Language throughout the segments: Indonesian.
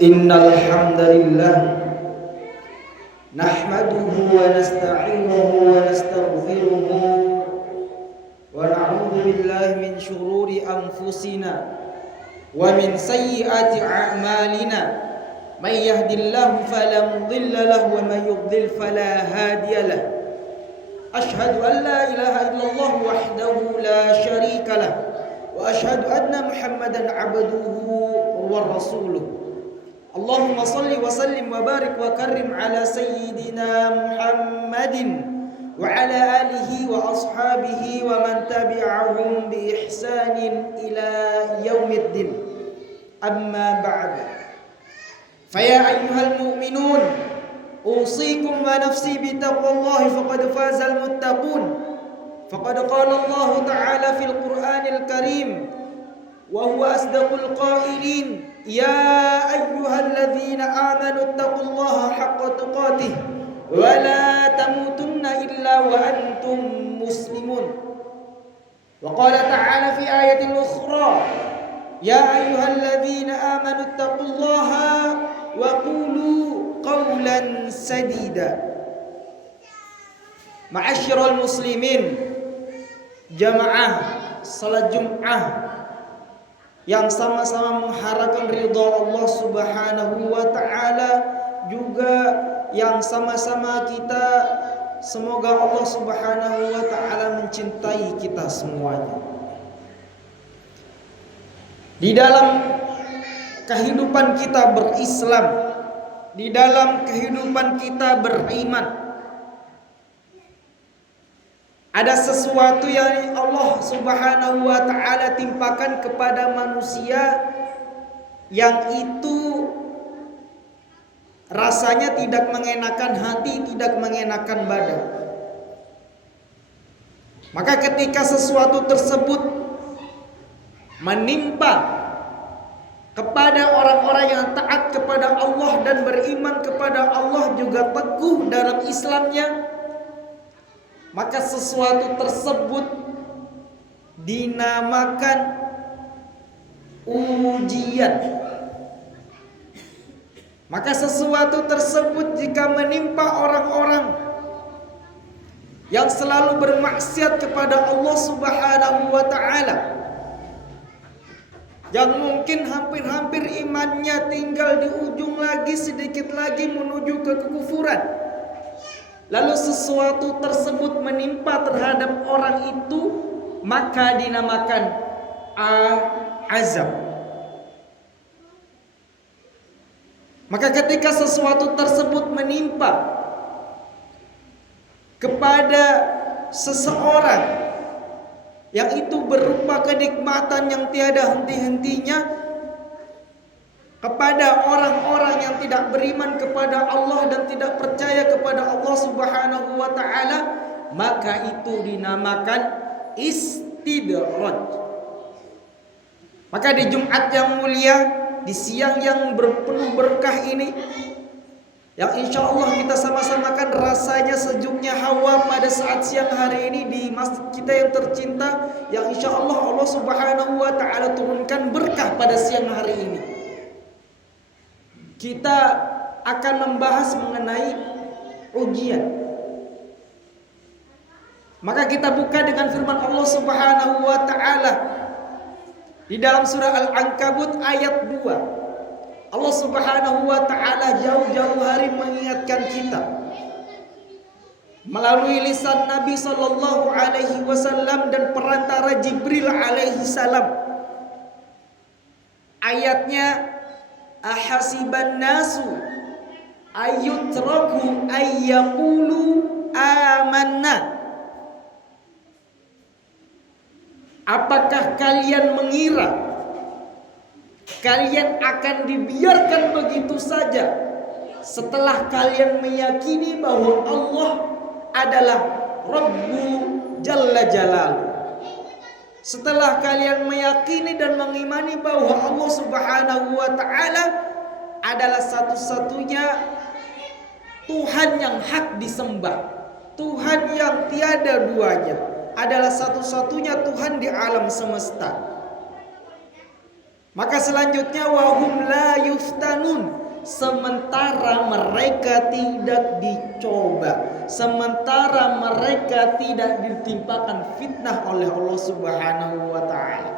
Innal hamdalillah nahmaduhu wa nasta'inuhu wa nastaghfiruhu wa na'udzu billahi min shururi anfusina wa min sayyiati a'malina. May yahdihillahu fala mudilla lahu wa may yudlil fala hadiya lahu. Ashhadu an la ilaha illallah wahdahu la syarika lah wa ashhadu anna Muhammadan 'abduhu wa rasuluh. Allahumma salli wa sallim wa barik wa karrim ala sayyidina Muhammadin wa ala alihi wa ashabihi wa man tabi'ahum bi ihsanin ila yaumiddin. Amma ba'd. Faya ayyuhal mu'minun, usikum wa nafsi bi taqwallahi faqad fazal muttaqun. Faqad qala Allah ta'ala fil Qur'anil Karim wa huwa asdaqul qailin. Ya ayyuhalladzina amanu taqullaha haqqa tuqatih wa la tamutunna illa wa antum muslimun. Wa qala ta'ala fi ayatin ukhra, ya ayyuhalladzina amanu taqullaha wa qulu qawlan sadida. Ma'asyiral muslimin, jamaah salat Jum'ah yang sama-sama mengharapkan ridha Allah Subhanahu wa ta'ala, juga yang sama-sama kita semoga Allah Subhanahu wa ta'ala mencintai kita semuanya. Di dalam kehidupan kita berislam, di dalam kehidupan kita beriman, ada sesuatu yang Allah Subhanahu wa ta'ala timpakan kepada manusia yang itu rasanya tidak mengenakan hati, tidak mengenakan badan. Maka ketika sesuatu tersebut menimpa kepada orang-orang yang taat kepada Allah dan beriman kepada Allah, juga teguh dalam Islamnya, maka sesuatu tersebut dinamakan ujian. Maka sesuatu tersebut jika menimpa orang-orang yang selalu bermaksiat kepada Allah Subhanahu wa ta'ala, yang mungkin hampir-hampir imannya tinggal di ujung lagi, sedikit lagi menuju ke kekufuran, lalu sesuatu tersebut menimpa terhadap orang itu, maka dinamakan azab. Maka ketika sesuatu tersebut menimpa kepada seseorang yang itu berupa kenikmatan yang tiada henti-hentinya, kepada orang-orang yang tidak beriman kepada Allah dan tidak percaya kepada Allah Subhanahu wa ta'ala, maka itu dinamakan istidraj. Maka di Jumat yang mulia, di siang yang penuh berkah ini, yang insya Allah kita sama-samakan rasanya sejuknya hawa pada saat siang hari ini di masjid kita yang tercinta, yang insya Allah Allah Subhanahu wa ta'ala turunkan berkah pada siang hari ini. Kita akan membahas mengenai ujian. Maka kita buka dengan firman Allah Subhanahu wa ta'ala di dalam surah Al-Ankabut ayat 2. Allah Subhanahu wa ta'ala jauh-jauh hari mengingatkan kita melalui lisan Nabi sallallahu alaihi wasallam dan perantara Jibril alaihi salam. Ayatnya, ahasiban nasu ayyutraku ayyaqulu amanna. Apakah kalian mengira kalian akan dibiarkan begitu saja setelah kalian meyakini bahwa Allah adalah Rabbu Jalla Jalaluhu? Setelah kalian meyakini dan mengimani bahwa Allah Subhanahu wa ta'ala adalah satu-satunya Tuhan yang hak disembah, Tuhan yang tiada duanya, adalah satu-satunya Tuhan di alam semesta. Maka selanjutnya wahum la yuftanun, sementara mereka tidak dicoba, sementara mereka tidak ditimpakan fitnah oleh Allah Subhanahu wa taala.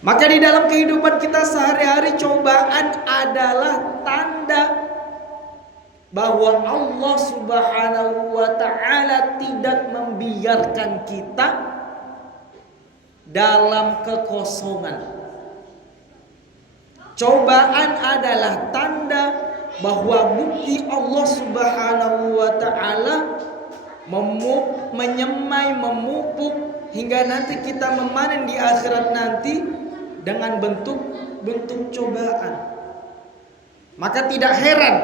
Maka di dalam kehidupan kita sehari-hari, cobaan adalah tanda bahwa Allah Subhanahu wa taala tidak membiarkan kita dalam kekosongan. Cobaan adalah tanda bahwa bukti Allah Subhanahu wa taala menyemai, memupuk hingga nanti kita memanen di akhirat nanti dengan bentuk cobaan. Maka tidak heran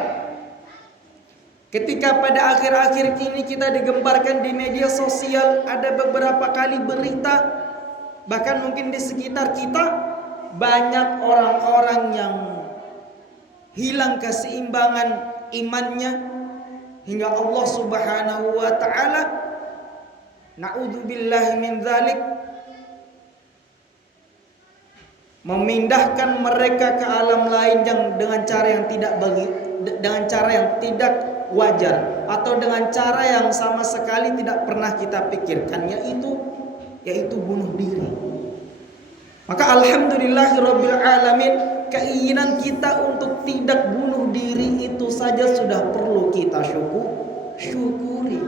ketika pada akhir-akhir ini kita digemparkan di media sosial, ada beberapa kali berita, bahkan mungkin di sekitar kita, banyak orang-orang yang hilang keseimbangan imannya hingga Allah Subhanahu wa taala, na'udzubillahi min dzalik, memindahkan mereka ke alam lain yang dengan cara yang tidak wajar, atau dengan cara yang sama sekali tidak pernah kita pikirkan, yaitu bunuh diri. Maka alhamdulillahirabbil alamin, keinginan kita untuk tidak bunuh diri itu saja sudah perlu kita syukuri.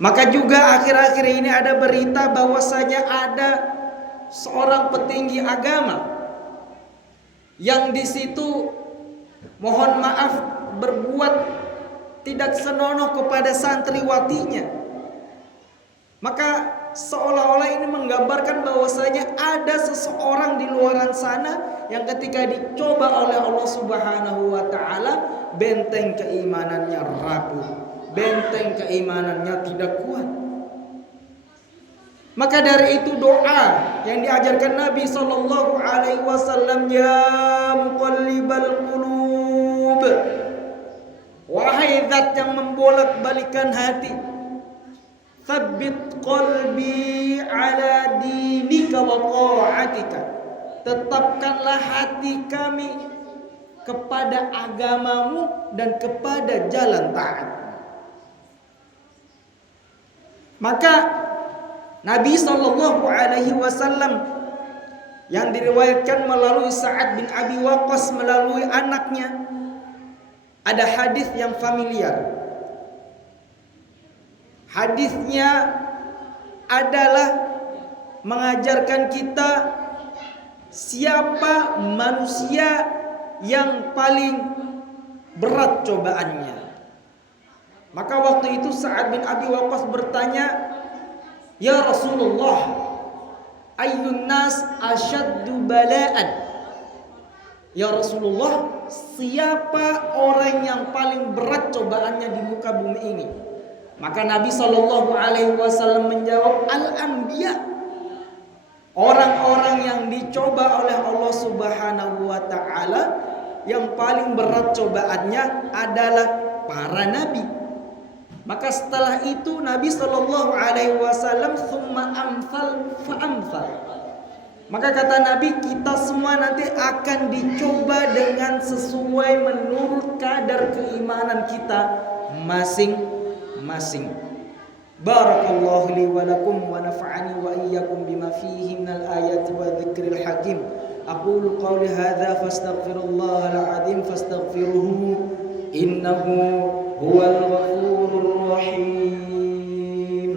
Maka juga akhir-akhir ini ada berita bahwasanya ada seorang petinggi agama yang di situ, mohon maaf, berbuat tidak senonoh kepada santriwatinya. Maka seolah-olah ini menggambarkan bahwasanya ada seseorang di luaran sana yang ketika dicoba oleh Allah Subhanahu wa taala, benteng keimanannya rapuh, benteng keimanannya tidak kuat. Maka dari itu doa yang diajarkan Nabi sallallahu alaihi wasallam, ya muqallibal qulub, wahai zat yang membolak-balikan hati, tsabbit qalbi ala dinika wa ta'atika, tetapkanlah hati kami kepada agamamu dan kepada jalan taat. Maka Nabi sallallahu alaihi wasallam yang diriwayatkan melalui Sa'ad bin Abi Waqqas melalui anaknya, ada hadis yang familiar. Hadisnya adalah mengajarkan kita siapa manusia yang paling berat cobaannya. Maka waktu itu Sa'ad bin Abi Waqqas bertanya, ya Rasulullah, ayyun nas asyaddu bala'an? Ya Rasulullah, siapa orang yang paling berat cobaannya di muka bumi ini? Maka Nabi sallallahu alaihi wasallam menjawab, al-anbiya. Orang-orang yang dicoba oleh Allah Subhanahu wa taala, yang paling berat cobaannya adalah para nabi. Maka setelah itu Nabi sallallahu alaihi wasallam, tsumma amsal fa amsal. Maka kata Nabi, kita semua nanti akan dicoba dengan sesuai menurut kadar keimanan kita masing-masing. Barakallahu li wa lakum wa nafa'ani wa iyyakum bima fihi minal ayati wa dzikril hakim. Aqulu qawli hadza fastaghfirullahal azim fastaghfiruhu innahu huwal ghafurur rahim.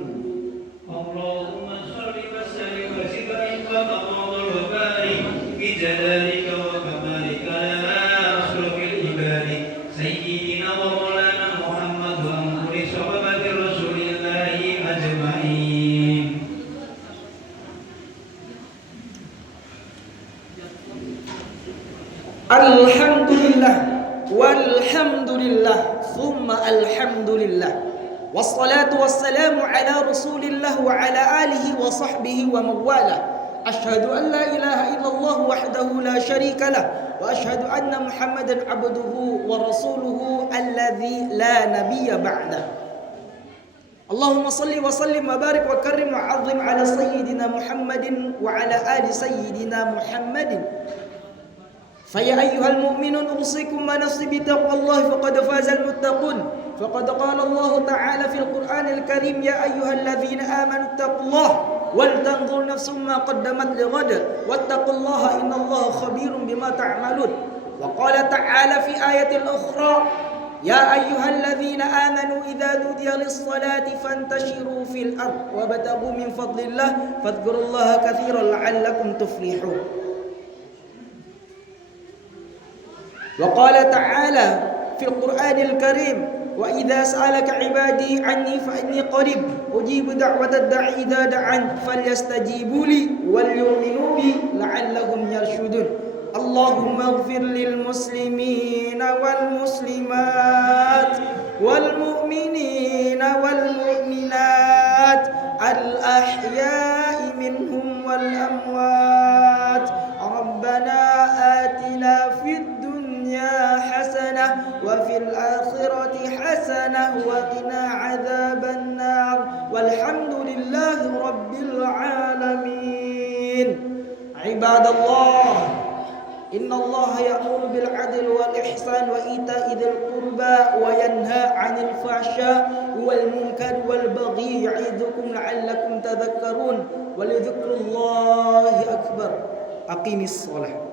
Allahumma shalli wa sallim wa zid wa barik bi jalalika wa kamalika ya asrafil ibadi sayyidina wa maulana Muhammad wa amri sahabati rasulillahi ajma'in. Alhamdulillah walhamdulillah thumma alhamdulillah wassalatu wassalamu ala rasulillah wa ala alihi wa sahbihi wa mawala. Asyhadu an la ilaha illallah wahdahu la syarika lah wa asyhadu anna Muhammadan abduhu wa rasuluhu alladzi la nabiyya ba'da. Allahumma salli wa sallim wa barik wa karrim wa azim ala sayyidina Muhammadin wa ala ali sayyidina Muhammadin. Faya ayyuhal mu'minun usikum wa nafsi bitaqwallahi faqad fazal muttaqun. Faqad qala Allah ta'ala fil Qur'anil Karim ya ayyuhalladzina amanu taqullaha wal tanzur nafsum ma qaddamat lighad wattaqullaha innallaha khabirum bima ta'malun. Wa qala ta'ala fi ayatil ukhra ya ayyuhalladzina amanu idza nudiya lis-salati fantashiru fil ard wabtaghu min fadlillah fadhkurullaha katsiran la'allakum tuflihun. وقال تعالى في القرآن الكريم وإذا سألك عبادي عني فإني قريب أجيب دعوة الداعي إذا دعان فليستجيبوا لي وليؤمنوا بي لعلهم يرشدون. اللهم اغفر للمسلمين والمسلمات والمؤمنين والمؤمنات الأحياء منهم والأموات. ربنا آتنا في حسنة وفي الآخرة حسنة وقنا عذاب النار والحمد لله رب العالمين. عباد الله إن الله يأمر بالعدل والإحسان وإيتاء ذي القربى وينهى عن الفحشاء والمنكر والبغي يعظكم لعلكم تذكرون ولذكر الله أكبر. أقيم الصلاة.